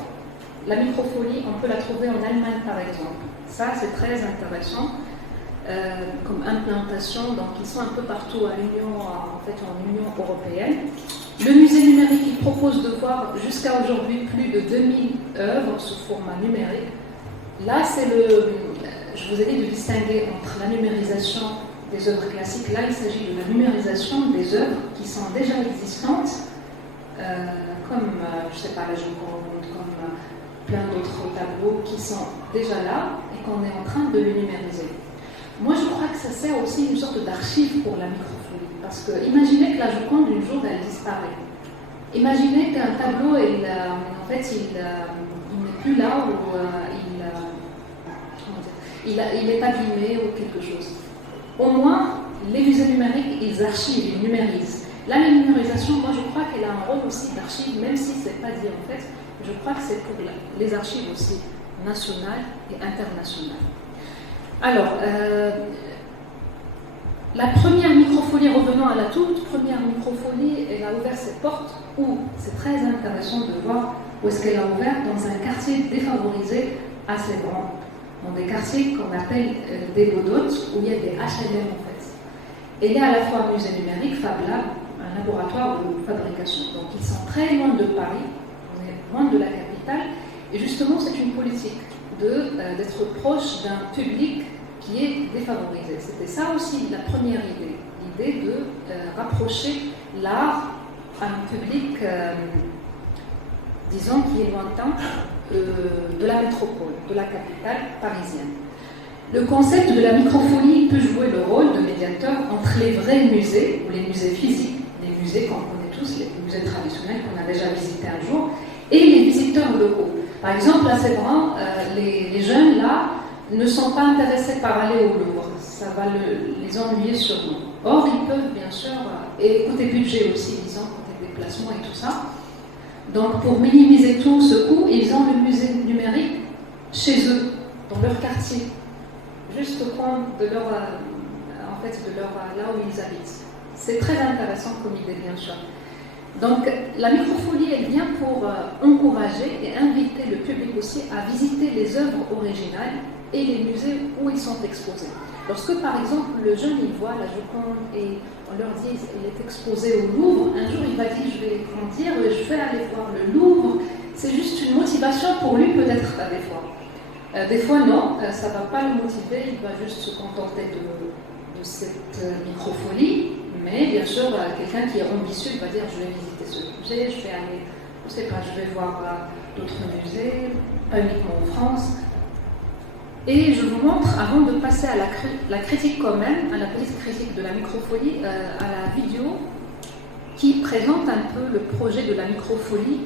la microfolie, on peut la trouver en Allemagne par exemple. Ça, c'est très intéressant comme implantation. Donc, ils sont un peu partout en Union européenne. Le musée numérique, il propose de voir jusqu'à aujourd'hui plus de 2000 œuvres sous format numérique. Là, je vous ai dit de distinguer entre la numérisation des œuvres classiques. Là, il s'agit de la numérisation des œuvres qui sont déjà existantes, comme, je ne sais pas, la Joconde, comme plein d'autres tableaux qui sont déjà là et qu'on est en train de les numériser. Moi, je crois que ça sert aussi une sorte d'archive pour la microfolie. Parce que imaginez que la Joconde, un jour, elle disparaît. Imaginez qu'un tableau, il n'est plus là, ou il est abîmé ou quelque chose. Au moins, les musées numériques, ils archivent, ils numérisent. Là, la numérisation, moi, je crois qu'elle a un rôle aussi d'archive, même si ce n'est pas dit en fait. Je crois que c'est pour les archives aussi nationales et internationales. Alors, la première microfolie, revenons à la toute première microfolie, elle a ouvert ses portes où c'est très intéressant de voir où est-ce qu'elle a ouvert dans un quartier défavorisé assez grand, dans des quartiers qu'on appelle des Baudottes, où il y a des HLM en fait. Et il y a à la fois un musée numérique, Fab Lab, un laboratoire de fabrication. Donc ils sont très loin de Paris, on est loin de la capitale, et justement c'est une politique d'être proche d'un public qui est défavorisé. C'était ça aussi la première idée, l'idée de rapprocher l'art à un public, disons, qui est lointain de la métropole, de la capitale parisienne. Le concept de la microfolie peut jouer le rôle de médiateur entre les vrais musées, ou les musées physiques, les musées qu'on connaît tous, les musées traditionnels qu'on a déjà visités un jour, et les visiteurs locaux. Par exemple, à Sévran, les jeunes là ne sont pas intéressés par aller au Louvre. Ça va les ennuyer sûrement. Or, ils peuvent bien sûr, et côté budget aussi, disons, côté déplacement et tout ça. Donc, pour minimiser tout ce coût, ils ont le musée numérique chez eux, dans leur quartier, juste au coin de leur, là où ils habitent. C'est très intéressant comme idée, bien sûr. Donc, la microfolie, elle vient pour encourager et inviter le public aussi aussi à visiter les œuvres originales et les musées où ils sont exposés. Lorsque, par exemple, le jeune il voit la Joconde et on leur dit qu'il est exposé au Louvre, un jour il va dire je vais grandir, je vais aller voir le Louvre. C'est juste une motivation pour lui peut-être des fois. Des fois non, ça ne va pas le motiver, il va juste se contenter de cette microfolie. Mais bien sûr, quelqu'un qui est ambitieux va dire je vais visiter ce musée, je vais aller, je ne sais pas, je vais voir d'autres musées, pas uniquement en France. Et je vous montre, avant de passer à la critique quand même, à la petite critique de la microfolie, à la vidéo qui présente un peu le projet de la microfolie.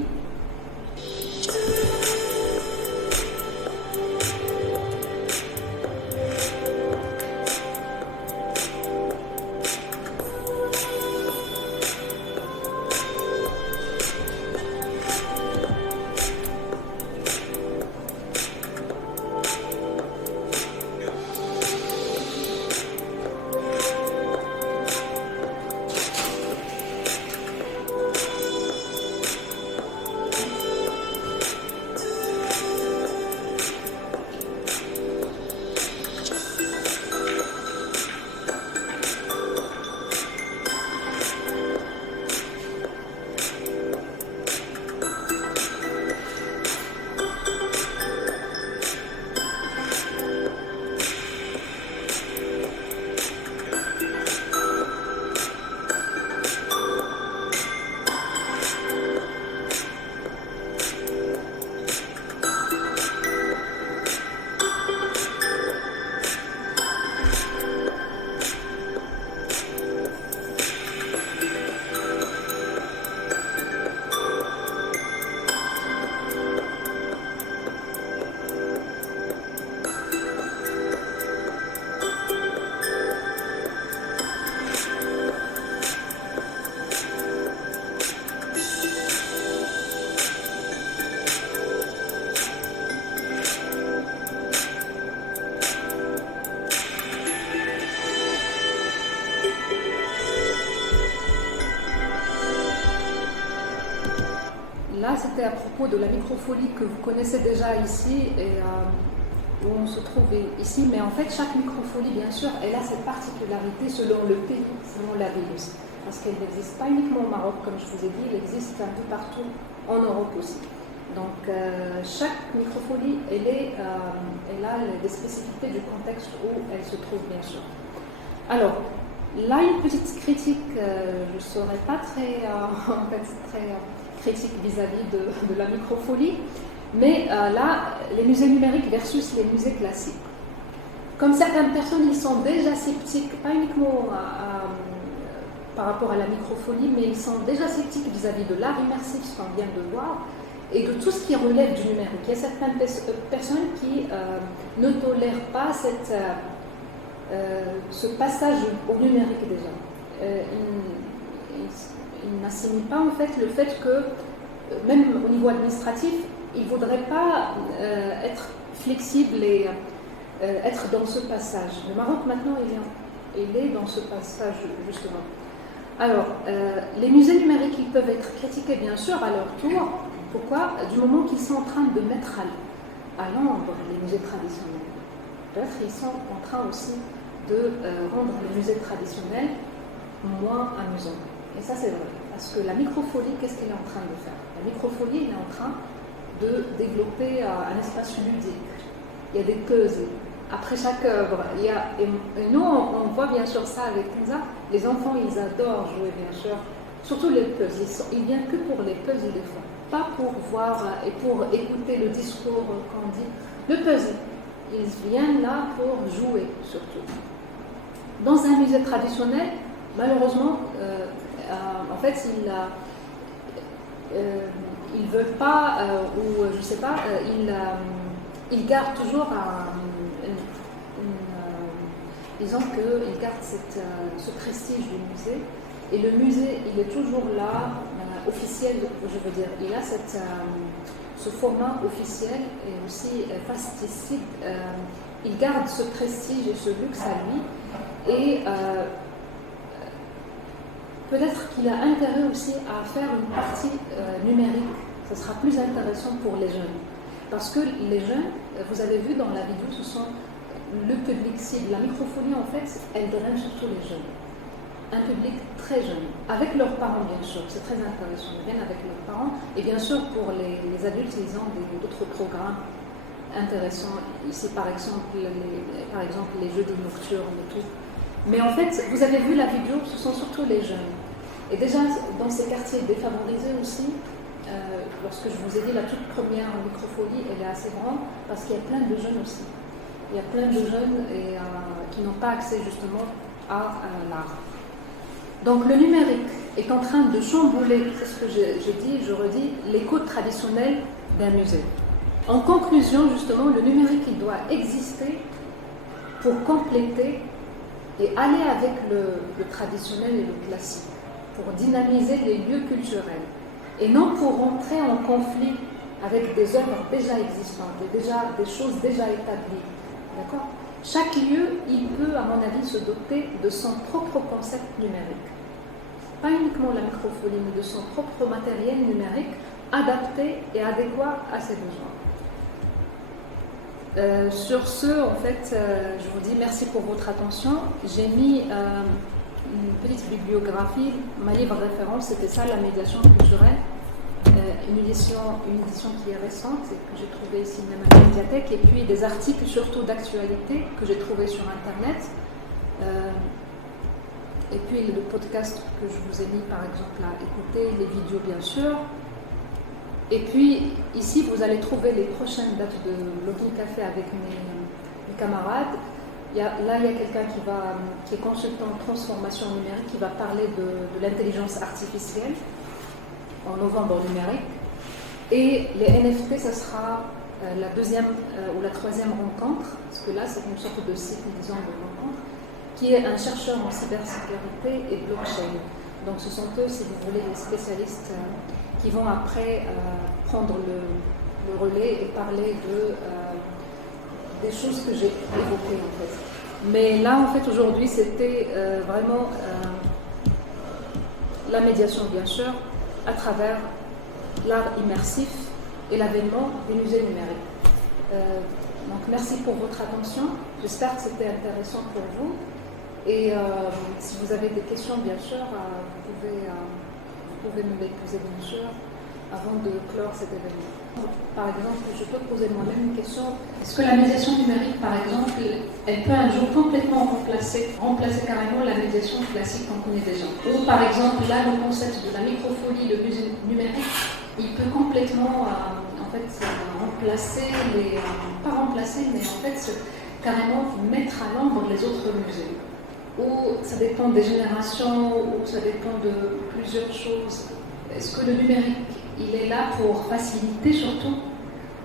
Là, c'était à propos de la microfolie que vous connaissez déjà ici et où on se trouve ici. Mais en fait, chaque microfolie, bien sûr, elle a cette particularité selon le pays, selon la ville aussi. Parce qu'elle n'existe pas uniquement au Maroc, comme je vous ai dit, elle existe un peu partout en Europe aussi. Donc, chaque microfolie, elle a des spécificités du contexte où elle se trouve, bien sûr. Alors, là, une petite critique, je ne serais pas très critique vis-à-vis de la microfolie, mais là, les musées numériques versus les musées classiques. Comme certaines personnes, ils sont déjà sceptiques, pas uniquement par rapport à la microfolie, mais ils sont déjà sceptiques vis-à-vis de l'art immersif, ce qu'on vient de voir, et de tout ce qui relève du numérique. Il y a certaines personnes qui ne tolèrent pas ce passage au numérique déjà. Ils n'assimilent pas en fait le fait que, même au niveau administratif, ils ne voudraient pas être flexibles et être dans ce passage. Le Maroc maintenant, il est dans ce passage justement. Alors, les musées numériques, ils peuvent être critiqués bien sûr à leur tour. Pourquoi? Du moment qu'ils sont en train de mettre à l'ombre les musées traditionnels. Peut-être qu'ils sont en train aussi de rendre les musées traditionnels moins amusants. Et ça, c'est vrai. Parce que la microfolie, qu'est-ce qu'elle est en train de faire? La microfolie, elle est en train de développer un espace ludique. Il y a des puzzles. Après chaque œuvre, et nous, on voit bien sûr ça avec Kenza. Les enfants, ils adorent jouer, bien sûr. Surtout les puzzles. Ils viennent que pour les puzzles des fois. Pas pour voir et pour écouter le discours qu'on dit. Le puzzle, ils viennent là pour jouer, surtout. Dans un musée traditionnel, malheureusement, en fait, ils ne veulent pas, ou je ne sais pas, ils gardent toujours disons qu'ils gardent ce prestige du musée. Et le musée, il est toujours là, officiel, je veux dire. Il a ce format officiel et aussi fasticide. Il garde ce prestige et ce luxe à lui. Et peut-être qu'il a intérêt aussi à faire une partie numérique. Ce sera plus intéressant pour les jeunes. Parce que les jeunes, vous avez vu dans la vidéo, ce sont le public cible. La microfolie, en fait, elle draine surtout les jeunes. Un public très jeune, avec leurs parents bien sûr, c'est très intéressant, ils viennent avec leurs parents, et bien sûr pour les adultes, ils ont d'autres programmes intéressants, ici par exemple les jeudis nocturnes et tout. Mais en fait, vous avez vu la vidéo, ce sont surtout les jeunes. Et déjà, dans ces quartiers défavorisés aussi, lorsque je vous ai dit la toute première microfolie, elle est assez grande, parce qu'il y a plein de jeunes aussi. Il y a plein de jeunes qui n'ont pas accès justement à l'art. Donc le numérique est en train de chambouler, c'est ce que j'ai dit, je redis, les codes traditionnels d'un musée. En conclusion, justement, le numérique, il doit exister pour compléter et aller avec le traditionnel et le classique, pour dynamiser les lieux culturels, et non pour entrer en conflit avec des œuvres déjà existantes, des choses déjà établies. D'accord ? Chaque lieu, il peut, à mon avis, se doter de son propre concept numérique. Pas uniquement la microfolie, mais de son propre matériel numérique adapté et adéquat à ses besoins. Sur ce, en fait, je vous dis merci pour votre attention. J'ai mis une petite bibliographie, ma livre référence, c'était ça, la médiation culturelle. Une édition qui est récente et que j'ai trouvée ici même à la médiathèque, et puis des articles surtout d'actualité que j'ai trouvés sur Internet, et puis le podcast que je vous ai mis par exemple à écouter, les vidéos bien sûr, et puis ici vous allez trouver les prochaines dates de Login Café avec mes camarades. Il y a quelqu'un qui est consultant en transformation numérique qui va parler de l'intelligence artificielle en novembre numérique. Et les NFT, ça sera la deuxième ou la troisième rencontre, parce que là, c'est une sorte de cycle, disons, de rencontre, qui est un chercheur en cybersécurité et blockchain. Donc, ce sont eux, si vous voulez, les spécialistes qui vont après prendre le relais et parler des choses que j'ai évoquées, en fait. Mais là, en fait, aujourd'hui, c'était vraiment la médiation, bien sûr, à travers l'art immersif et l'avènement des musées numériques. Donc merci pour votre attention, j'espère que c'était intéressant pour vous, et si vous avez des questions bien sûr, vous pouvez me les poser bien sûr avant de clore cet événement. Par exemple, je peux poser moi-même une question, est-ce que la médiation numérique par exemple, elle peut un jour complètement remplacer carrément la médiation classique qu'on connaît déjà? Ou par exemple là, le concept de la microfolie, le musée numérique, il peut complètement remplacer pas remplacer, mais en fait carrément mettre à l'ombre les autres musées. Ou ça dépend des générations, ou ça dépend de plusieurs choses. Est-ce que le numérique, il est là pour faciliter surtout,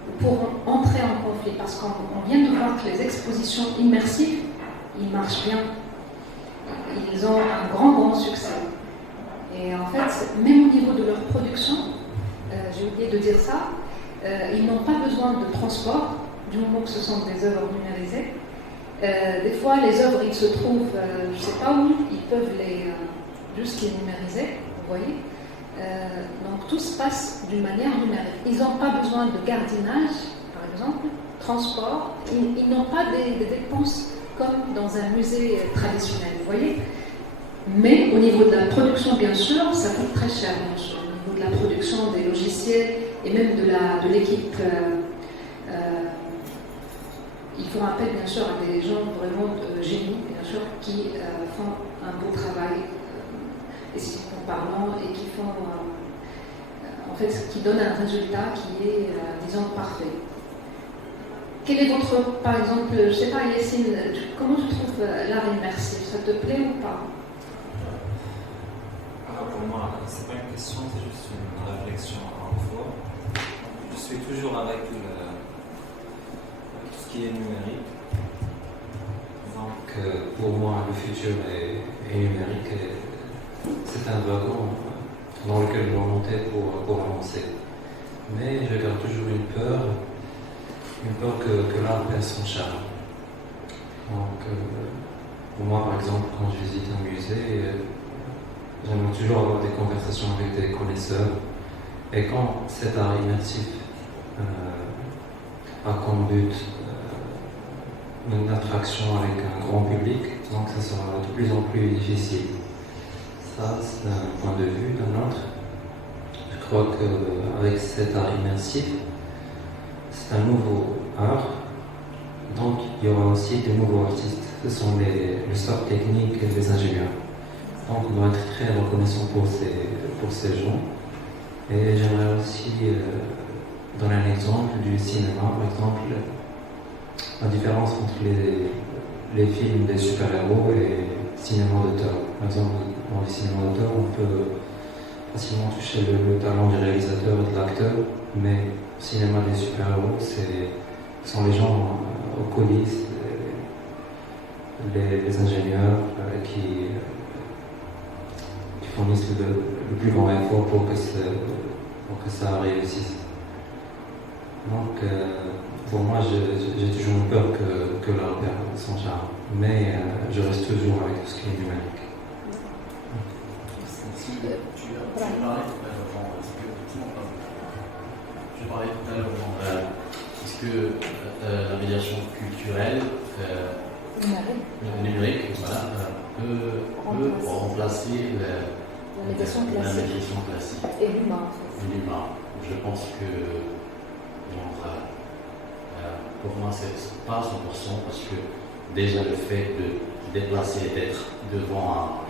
ou pour entrer en conflit? Parce qu'on vient de voir que les expositions immersives, ils marchent bien. Ils ont un grand succès. Et en fait, même au niveau de leur production, j'ai oublié de dire ça, ils n'ont pas besoin de transport, du moment que ce sont des œuvres numérisées. Des fois, les œuvres, ils se trouvent, je ne sais pas où, ils peuvent juste les numériser, vous voyez. Donc tout se passe d'une manière numérique. Ils n'ont pas besoin de gardiennage, par exemple, transport. Ils n'ont pas des dépenses comme dans un musée traditionnel, vous voyez. Mais au niveau de la production, bien sûr, ça coûte très cher, bien sûr. Au niveau de la production des logiciels et même de l'équipe, ils font appel, bien sûr, à des gens vraiment de génie, bien sûr, qui font un beau travail, esthétiquement parlant, et qui font, en fait, qui donne un résultat qui est, disons, parfait. Quel est votre, par exemple, je ne sais pas, Yacine, comment tu trouves l'art immersif? Ça te plaît ou pas? Alors pour moi, c'est pas une question, c'est juste une réflexion en fois. Je suis toujours avec tout ce qui est numérique. Donc pour moi, le futur est numérique. C'est un wagon dans lequel je dois monter pour avancer. Mais je garde toujours une peur que l'art perde son charme. Donc, pour moi, par exemple, quand je visite un musée, j'aimerais toujours avoir des conversations avec des connaisseurs. Et quand cet art immersif a comme but une attraction avec un grand public, donc ça sera de plus en plus difficile. Ça, c'est un point de vue. D'un autre, je crois qu'avec cet art immersif, c'est un nouveau art, donc il y aura aussi de nouveaux artistes. Ce sont le staff technique et les ingénieurs. Donc on doit être très reconnaissant pour ces gens. Et j'aimerais aussi donner un exemple du cinéma. Par exemple, la différence entre les films des super-héros et le cinéma d'auteur. Par exemple, dans le cinéma d'auteur, on peut facilement toucher le talent du réalisateur et de l'acteur, mais le cinéma des super-héros, ce sont les gens aux coulisses, les ingénieurs qui fournissent le plus grand effort pour que ça réussisse. Donc, pour moi, j'ai toujours eu peur que l'art perde son charme, mais je reste toujours avec tout ce qui est numérique. Tu parlais tout à l'heure, est-ce que la médiation culturelle numérique peut remplacer la médiation classique et l'humain. Je pense que pour moi c'est pas 100% parce que déjà le fait de déplacer, d'être devant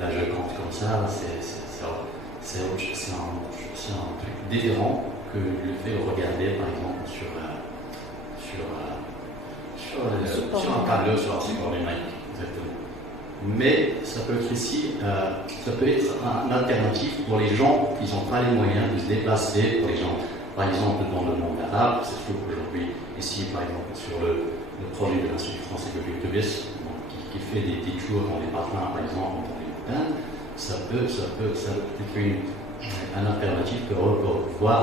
la jacquante comme ça, c'est un truc différent que le fait de regarder par exemple sur un tableau, sur un support numérique. Exactement. Mais ça peut être ici, ça peut être un alternative pour les gens qui n'ont pas les moyens de se déplacer, pour les gens, par exemple dans le monde arabe, c'est sûr qu'aujourd'hui, ici par exemple sur le projet de l'Institut français de Toulouse, qui fait des tours dans les parfums par exemple, dans les montagnes, ça peut être une alternative pour voir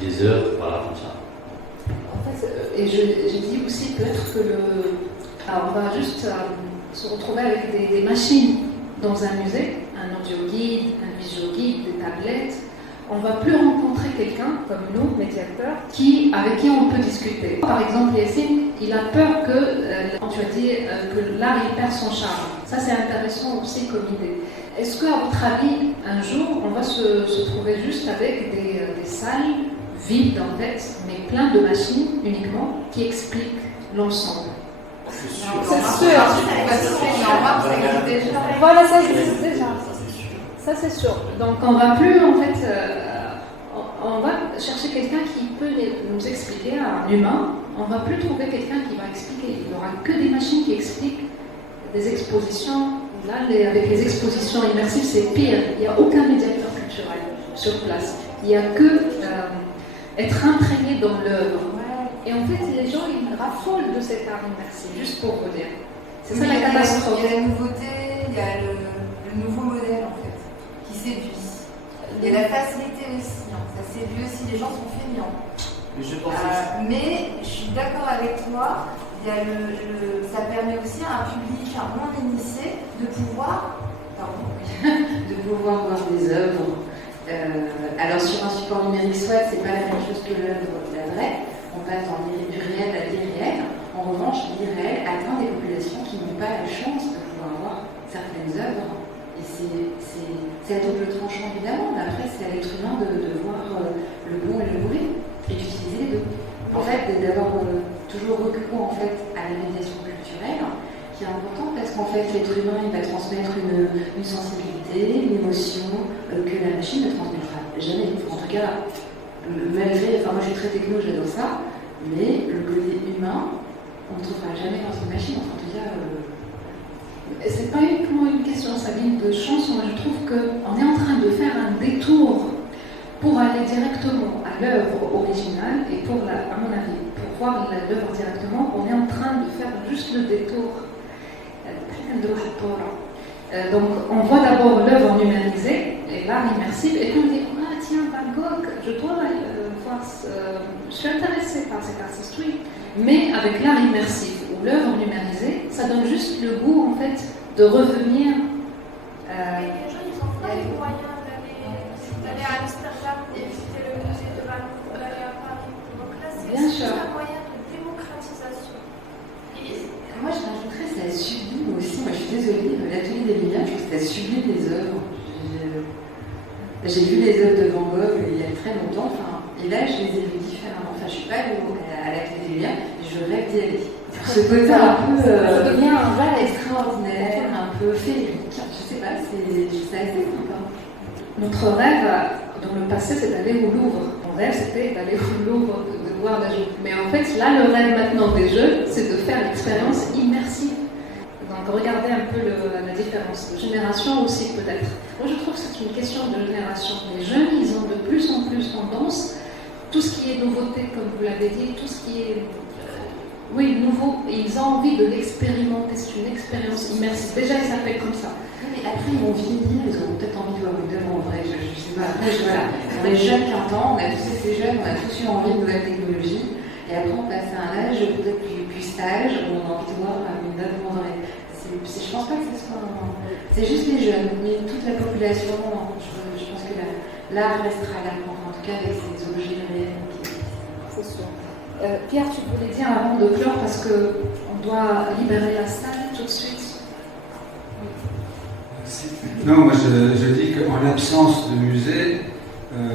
les œuvres, voilà, comme ça. En fait, et je dis aussi peut-être que alors on va juste se retrouver avec des machines dans un musée, un audio guide, un visio guide, des tablettes. On ne va plus rencontrer quelqu'un comme nous, médiateurs, avec qui on peut discuter. Par exemple, Yassine, il a peur quand tu as dit que l'art il perd son charme. Ça c'est intéressant aussi comme idée. Est-ce qu'à votre avis, un jour, on va se trouver juste avec des salles vides en fait, mais plein de machines uniquement qui expliquent l'ensemble? C'est sûr. Voilà, ça existe déjà. Ça c'est sûr. Donc on va plus en fait, on va chercher quelqu'un qui peut nous expliquer, un humain. On va plus trouver quelqu'un qui va expliquer. Il n'y aura que des machines qui expliquent des expositions. Là, avec les expositions immersives, c'est pire. Il n'y a aucun médiateur culturel sur place. Il n'y a que être imprégné dans l'œuvre. Et en fait, les gens, ils raffolent de cet art immersif, juste pour vous dire. C'est ça la catastrophe. Il y a la nouveauté, il y a le nouveau modèle, en fait, qui séduit. Il y a la facilité aussi, hein. Ça séduit aussi, les gens sont feignants. Mais je suis d'accord avec toi, il y a ça permet aussi à un public moins initié de pouvoir voir des œuvres. Alors sur un support numérique, soit c'est pas la même chose que l'œuvre la vraie, on passe du réel à l'irréel. En revanche, l'irréel atteint des populations qui n'ont pas la chance de pouvoir voir certaines œuvres. Et c'est à double tranchant évidemment, mais après c'est à l'être humain de voir le bon et le mauvais, et d'utiliser les deux. En fait, d'avoir toujours recours en fait, à la médiation culturelle, qui est importante parce qu'en fait l'être humain il va transmettre une sensibilité, une émotion que la machine ne transmettra jamais. En tout cas, malgré, moi je suis très techno, j'adore ça, mais le côté humain, on ne trouvera jamais dans une machine. En tout cas, c'est pas uniquement une question, Sabine, de chance. Moi je trouve qu'on est en train de faire un détour pour aller directement à l'œuvre originale et à mon avis, pour voir l'œuvre directement, on est en train de faire juste le détour. Donc on voit d'abord l'œuvre numérisée et l'art immersif et puis on dit ah tiens Van Gogh, je dois voir, je suis intéressée par cet artiste, oui, mais avec l'art immersif ou l'œuvre numérisée, ça donne juste le goût en fait de revenir. Les gens ils n'ont pas les moyens d'aller à Amsterdam et visiter le musée de Van Gogh, d'aller à Paris pour classe. sublime les œuvres. J'ai vu les œuvres de Van Gogh il y a très longtemps, et là je les ai vues différemment. Enfin, je ne suis pas allée à la Clé des Liens, je rêve d'y aller. Ce côté un peu extraordinaire, un peu féerique, je ne sais pas, c'est assez sympa. Notre rêve dans le passé, c'est d'aller au Louvre. Mon rêve, c'était d'aller au Louvre, de voir la joue. Mais en fait, là, le rêve maintenant des jeunes, c'est de faire l'expérience immersive. Donc, regardez un peu la différence de génération aussi, peut-être. Moi, je trouve que c'est une question de génération. Les jeunes, ils ont de plus en plus tendance, tout ce qui est nouveauté, comme vous l'avez dit, tout ce qui est nouveau, ils ont envie de l'expérimenter. C'est une expérience immersive. Déjà, ils s'appellent comme ça. Mais après, ils vont vieillir, ils auront peut-être envie de voir une œuvre en vrai, je sais pas. Après, voilà. On est jeunes 15 ans, on a tous été jeunes, on a tous eu envie de nouvelles technologies. Et après, on passe à un âge peut-être plus sage, où on a envie de voir une œuvre en vrai. Je pense pas que ce soit. C'est juste les jeunes, mais toute la population, je pense que l'art restera là, en tout cas avec ces objets réels. C'est sûr. Pierre, tu voulais dire avant de clore, parce qu'on doit libérer la salle tout de suite. Non, moi je dis qu'en l'absence de musée,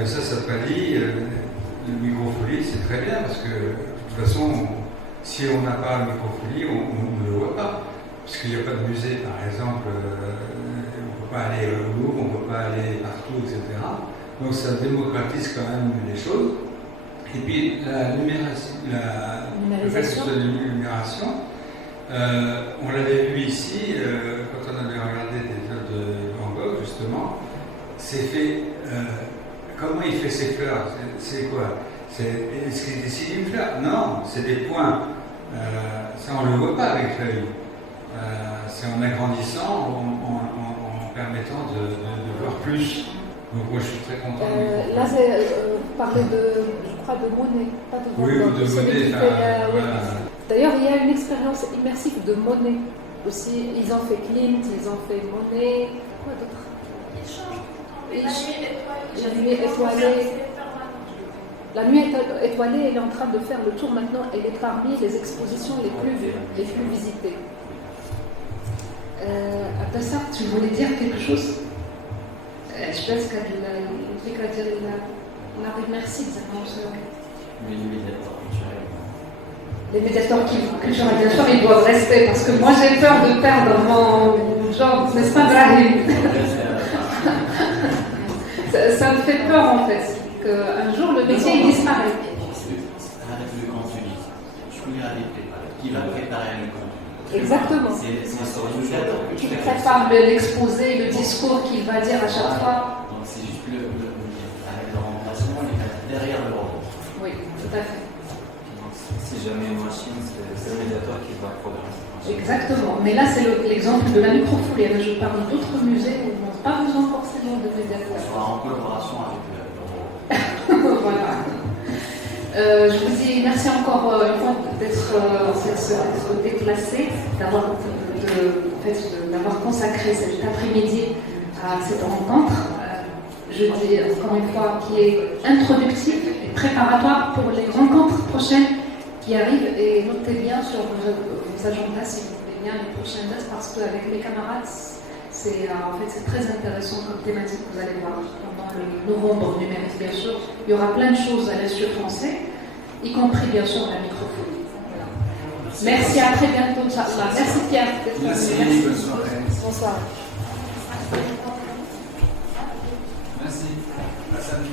ça pallie. Le microfolie, c'est très bien, parce que de toute façon, si on n'a pas le microfolie, on ne le voit pas. Puisqu'il n'y a pas de musée, par exemple, on ne peut pas aller au Louvre, on ne peut pas aller partout, etc. Donc ça démocratise quand même les choses. Et puis le fait que ce soit une numération, on l'avait vu ici, quand on avait regardé des œuvres de Van Gogh, justement, c'est fait. Comment il fait ses fleurs? C'est quoi? Est-ce qu'il dessine une fleur? Non, c'est des points. Ça, on ne le voit pas avec l'œil. C'est en agrandissant, en permettant de voir plus. Donc moi, je suis très content. Là, vous parlez je crois, de Monet, pas de Van Gogh. Oui, de Monet. Voilà. D'ailleurs, il y a une expérience immersive de Monet aussi. Ils ont fait Klimt, ils ont fait Monet. Quoi d'autre? La nuit étoilée. La nuit étoilée, elle est en train de faire le tour maintenant. Elle est parmi les expositions les plus visitées. Abdassa, tu voulais dire quelque chose? Je pense que l'art immersif, ça marche. Les médiateurs culturels, bien sûr, ils doivent rester, parce que moi j'ai peur de perdre mon genre, n'est-ce pas, Brahim? Ça me fait peur en fait, qu'un jour le métier il disparaît. Qui va préparer le contenu. Exactement. Qui prépare l'exposé, le discours qu'il va dire à chaque fois. Donc c'est juste le remplacement, il est derrière le robot. Oui, tout à fait. Donc, si jamais une machine, c'est le médiateur qui va programmer. Exactement. Mais là, c'est l'exemple de la microfolie. Je parle d'autres musées où on n'a pas besoin forcément de médiateur. On sera en collaboration avec le robot. Voilà. Je vous dis merci encore une fois d'être déplacé, d'avoir consacré cet après-midi à cette rencontre. Je dis encore une fois qui est introductive et préparatoire pour les rencontres prochaines qui arrivent. Et notez bien sur vos agendas, si vous voulez bien, les prochaines dates, parce qu'avec mes camarades, c'est très intéressant comme thématique, vous allez voir, pendant le novembre numérique, bien sûr. Il y aura plein de choses à l'Institut français, y compris bien sûr la microfolie. Voilà. Merci, à très bientôt, Inch'Allah. Merci Pierre. Merci, bonne soirée. Bonsoir. Merci. À samedi.